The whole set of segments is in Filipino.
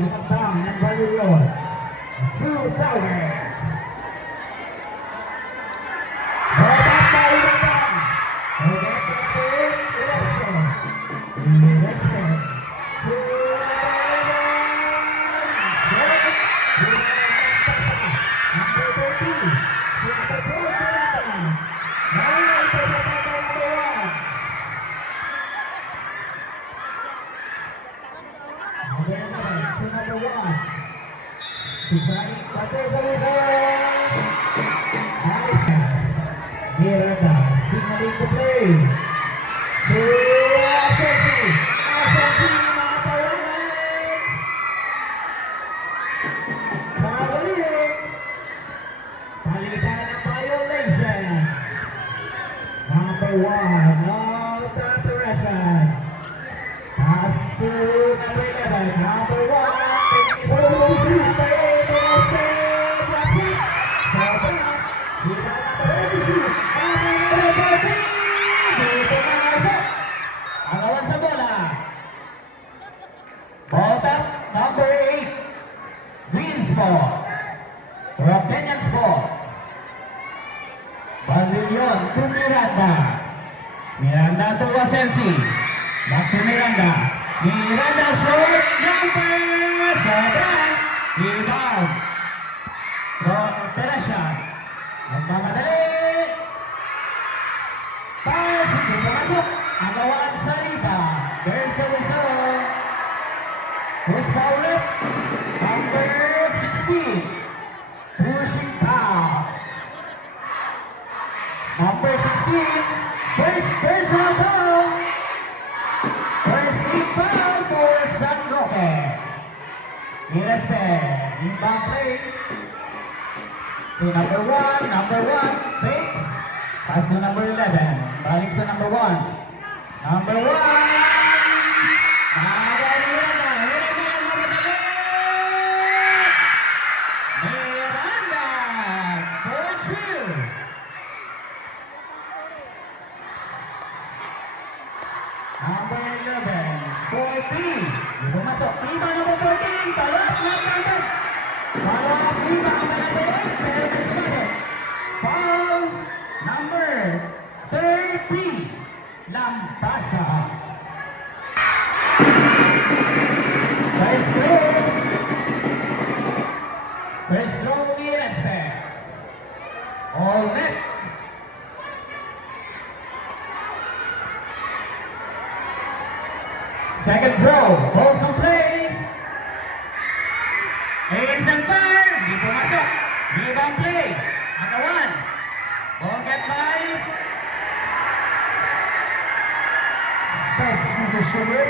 Matang ng Balilon. 2,000. Miranda, signaling to play. To Asensi. Asensi, mga tawanan. Pabalik. Palitan ng violation. Number 1, no transgression. Pass to number 11. Number 1, Agawan sa bola. Bottom number 8. Wins ball. Rockenians ball. Balilon to Miranda. Miranda to Asensi. Back to Miranda. Miranda short jumper. Sobrang. Rebound. From Teresa. Nagmamadali. Pass. Hindi pumasok. Agawan sa riba. There's a whistle. Who's foul it? Number 16. Pushing foul. Number 16. First personal foul. First team foul for San Roque. Irespect. Imbang play. To number 1. Fakes. Pass to number 11. Balik sa number 1. Number 1. Miranda. 4-2. Number 11. 4-3. Di pumasok. Lima number 14. Talap. Talap. Talap. Lima. Manadali. Pero nasumagot. Foul. Number 30. Lampasa. First throw ni Respect. All net. Second throw. Balls on play. Aims and fire. Di pumasok. Rebound play. Agawan. Ball get by. Substitution.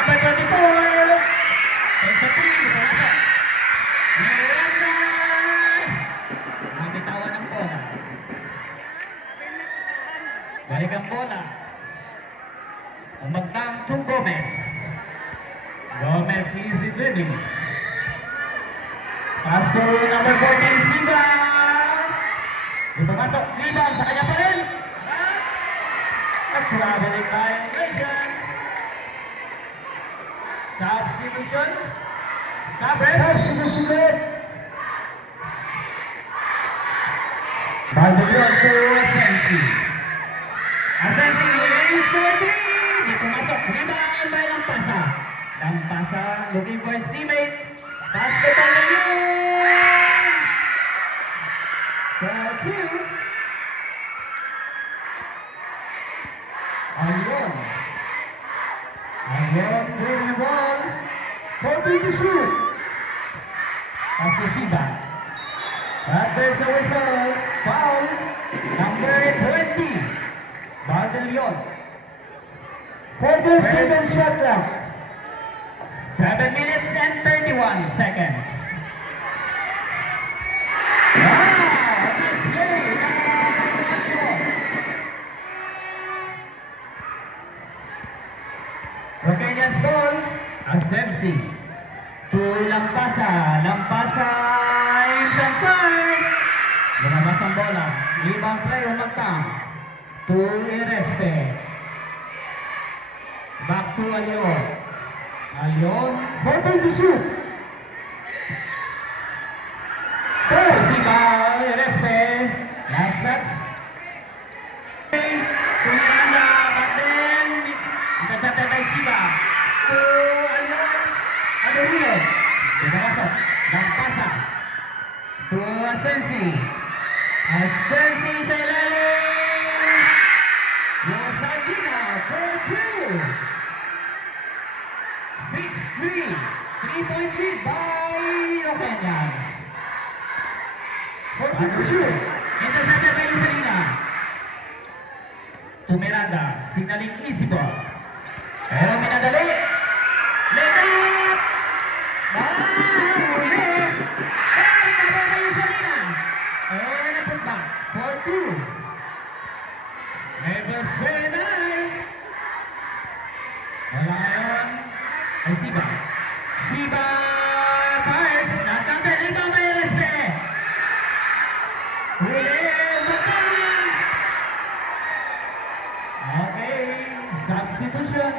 Number 24. There's a 3. Pumasok. Miranda. Nabitawan ng bola. Balik ang bola. Umagtang to Gomez. Gomez easy dribbling. Pass to number 14, Siba. Di pumasok. Rebound sa kanya pa rin. Traveling violation. Substitution. Substitution. Balilon to Asensi. Asensi is 4-3. Di pumasok. Rebound by Lampasa. Lampasa looking for his teammate. Pass to Balilon. 4-2. Ayun, moving the ball. 4-3 to shoot. Pass to Siba. But there's a whistle. Foul. Number 20. Balilon. 4 seconds shot clock. 7 minutes and 31 seconds. Rockenians ball. Asensi. To Lampasa. Lampasa. Aims and fire. Lumabas ang bola. Ibang play umagtang. To Ireste. Back to Alyor. Ayun. 14 to shoot. Siba, Respe. Last touch. Tumanda, but then, intercepted by Siba. To, Adohilo. Pinapasok. Ng pasa. To Asensi. Asensi sa ilalim. Yung Sardina for 2. 6-3. 3-point lead by Roqueñas. 14 to shoot. Intercepted by Isalina. To Miranda. Signaling easy ball. Pero minadali. Let up! Mahuli! Pero nabal by Isalina. And a putback for 2. Never say die. Wala ngayon. Ay Siba. Siba fires. Nagkantay dito may Respe. Huli. Batang. Okay. Substitution.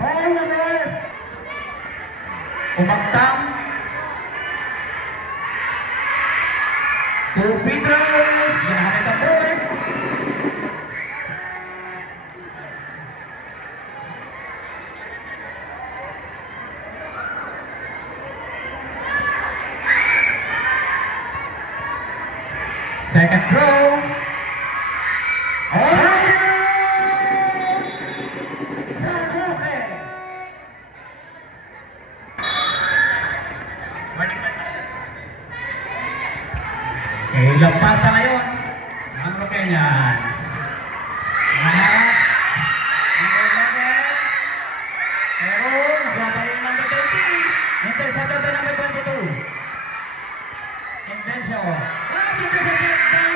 Foul number. Umagtang. 2 free throws. Ginamit ang board. Second throw. Ilang pasa ngayon ang Roqueñas. Pero nakuha pa rin number 20. Intercepted by number 22. Invention. Intercepted by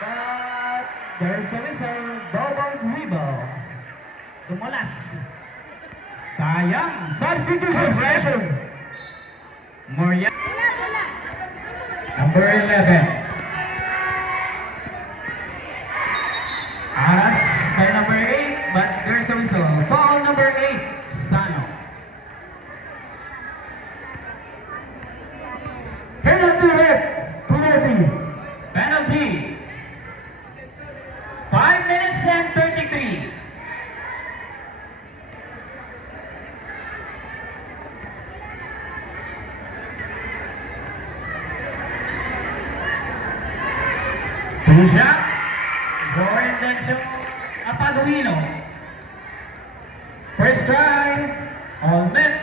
but there's a whistle. Double dribble. Tumulas. Sayang. Substitution. Moria. Number 11. Aras by number 8, but there's a whistle. Foul number 8, Sano. Penalty red. Penalty. Penalty. 5 minutes and 33. Pusha, for intention, Apaduino. First try, all net.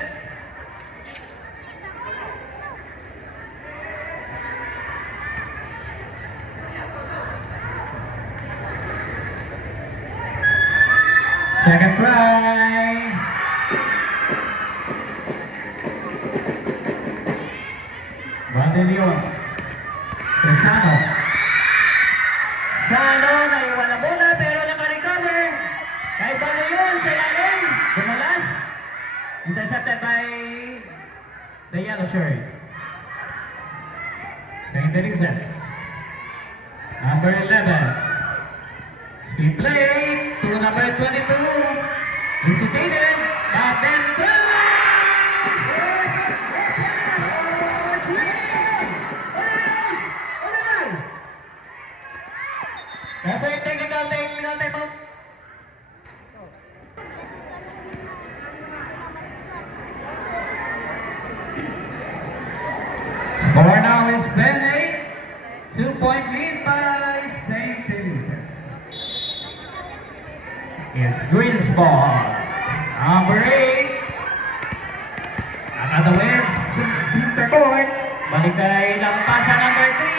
Second try. Vandelion. Cresano. Sano, naiwan ang bola pero naka-recover. Kahit ano yun, sa ilalim. Dumalas. Intercepted by the yellow shirt. St. Teresa's. Number 11. Speed play to number 22. Hesitated, but then That's a technical time. Score now is 10-8. 2-point lead by St. Teresa's. It's Green's ball. Number 8. Nakatawid center court. Balik kay Lampasa number 3.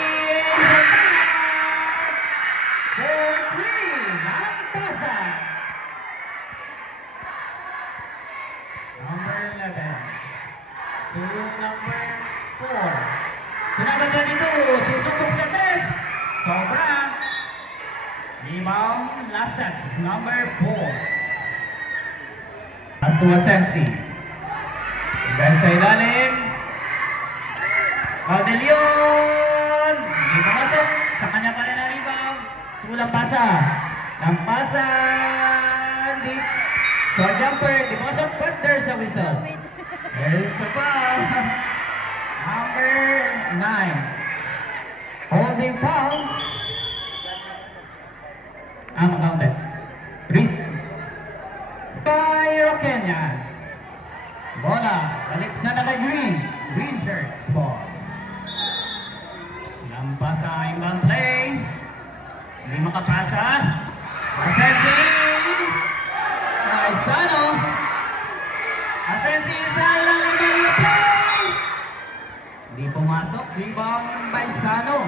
Number 11 to number 4. Number 22, susubok sa 3. Sobra. Rebound, last touch, number 4. Pass to Asensi. Dahil sa ilalim. Valdelion. Hindi pumasok. Sa kanya pa rin ang rebound. Tulang pasa. Lampasan. Short jumper. Di pumasok, but there's a whistle. There's a foul. Number 9. Holding foul. Uncounted. Wrist. By Roqueñas. Bola. Balik sa naka-green. Green shirts. Ball. Lampasa ibang play. Hindi makapasa. Asensi. Sano. Asensi sa ilalim ng play. Hindi pumasok. Rebound by Sano.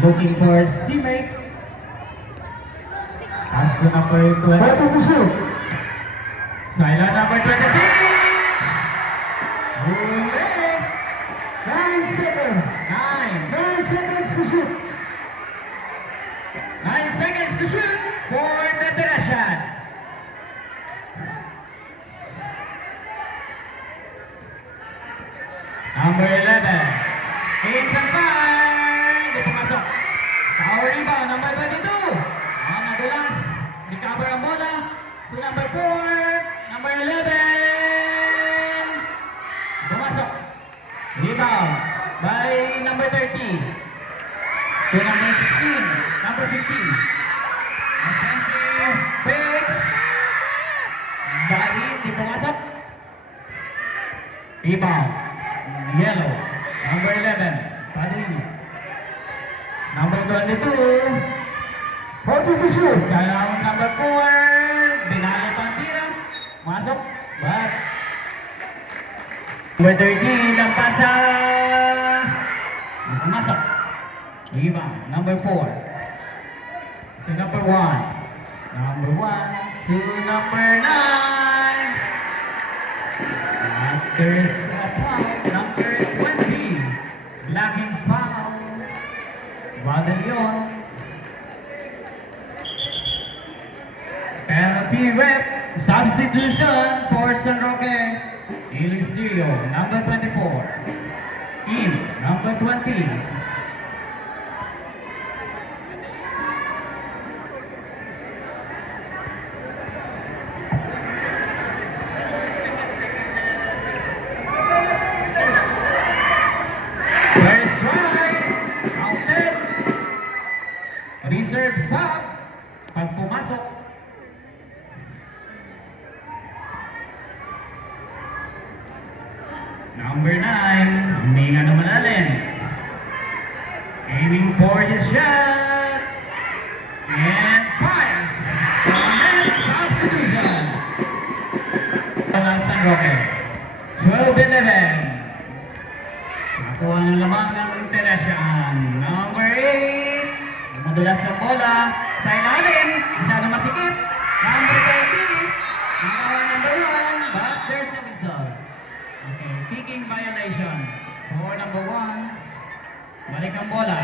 Looking for teammate. Pass to number 20. Sideline number 26. Hooray! 9 seconds. 9. 9 seconds to shoot. 9 seconds to shoot for the Teresian. Number 11. Hits and fire. Di pumasok. Power rebound. Number 22. Nadulas. Recover ang bola. To number 4. Number 11. Pumasok. Rebound by number 30. To number 16. Number 15. Offensive. Picks. Body. Di pumasok. Rebound. Yellow. Number 11. Padrini. Number 22. 40 to shoot. Sa number 4. Binali pang tira. Masok. But. Number 13. Lampasa. Masok. Rebound. Number 4. To number 1. Number 1 to number 9. There's a foul. Number 20. Blocking foul. Badalion. Penalty rep. Substitution for San Roque. Eliseo. Number 24. In. Number 20. First strike, counted. Reserve sub. Pag pumasok. Number 9, huminga na malalim. Aiming for his shot. And fires. And substitution. Wala San Roque. 12-11. Nakuha ng lamang ng Teresian. Number 8. Madulas ng bola. Sa ilalim. Masyado masikip. Number 30. Nakuha number 1. But there's a whistle. Okay, kicking violation. For number 1. Balik ang bola.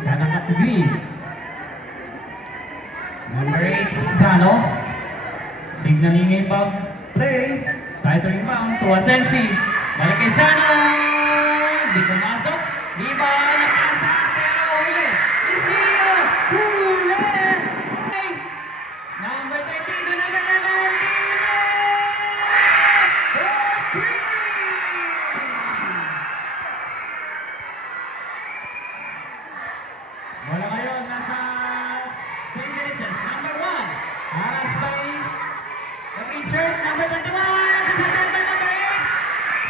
Sa nakatugri. Number 8. Sano. Signaling inbound play. Side rebound to Asensi. Balik kay Sano. Di pumasok. Di ba nakasa? Pero huli. Isio. Huli. Number 13 na naman na Lino. 4-3. Wala ngayon. Nasa St. Teresa's. Number 1. Aras by the green shirt. Number 21. Kasagat by number 8.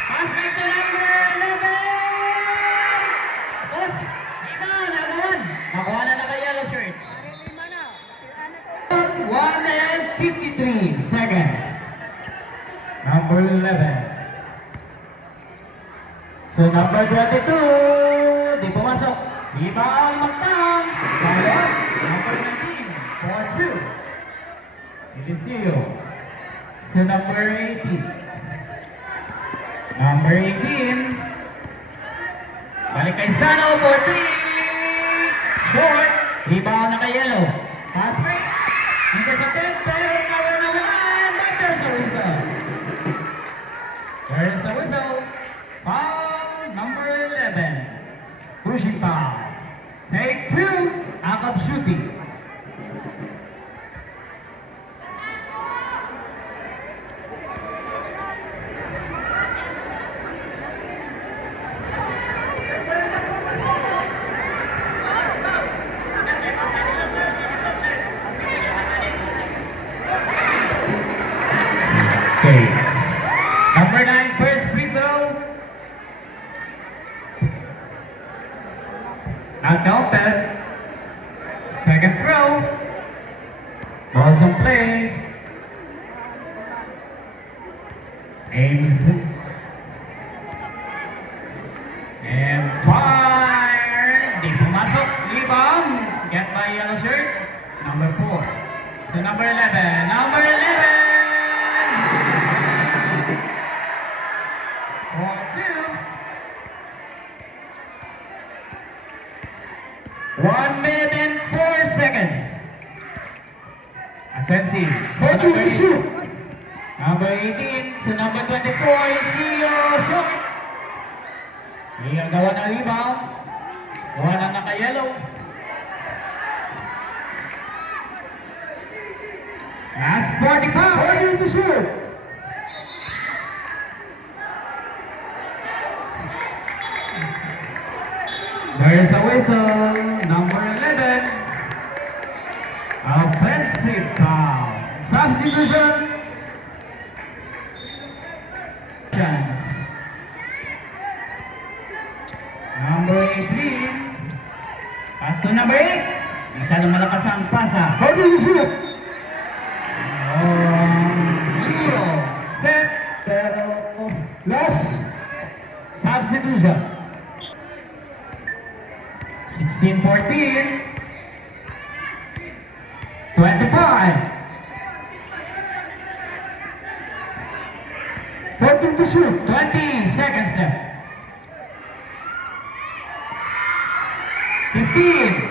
Pass back to number 11. Tapos, lima, nagawan. Nakuha na naka-yellow shirts. 1 and 53 seconds. Number 11. So, number 22. Di pumasok. Di ba magtang? Ballot. Number 19. 4-2. Eliseo. So, number 18. Number 18. Balik kay Sano for 3. Short. Rebound na kay Yellow. Pass break. Intercepted. Pero cover na naman. But there's a whistle. There's a whistle. Foul number 11. Pushing foul. Take Take 2, out of shooting. Okay. Number 9, first free throw. Not counted. Second throw. Balls in play. Aims. And fire. Di pumasok. Rebound. Get by yellow shirt. Number 4. To number 11. Number 11. Ball 2. 1 minute and 4 seconds. Asensi. 40 to shoot. Number 18 to number 24 is Leo Short. Leo gawa ng rebound. Gawa ng naka-yellow. Last 40 pounds. 40 to shoot. There's a whistle. Number 11. Offensive foul. Substitution. Chance. Number 18. Pass to number 8. Masyadong malakas ang pasa. 40 to shoot. Leo. Step. Pero Last. substitution. 16-14. 25. 14 to shoot. 20 seconds left. 15.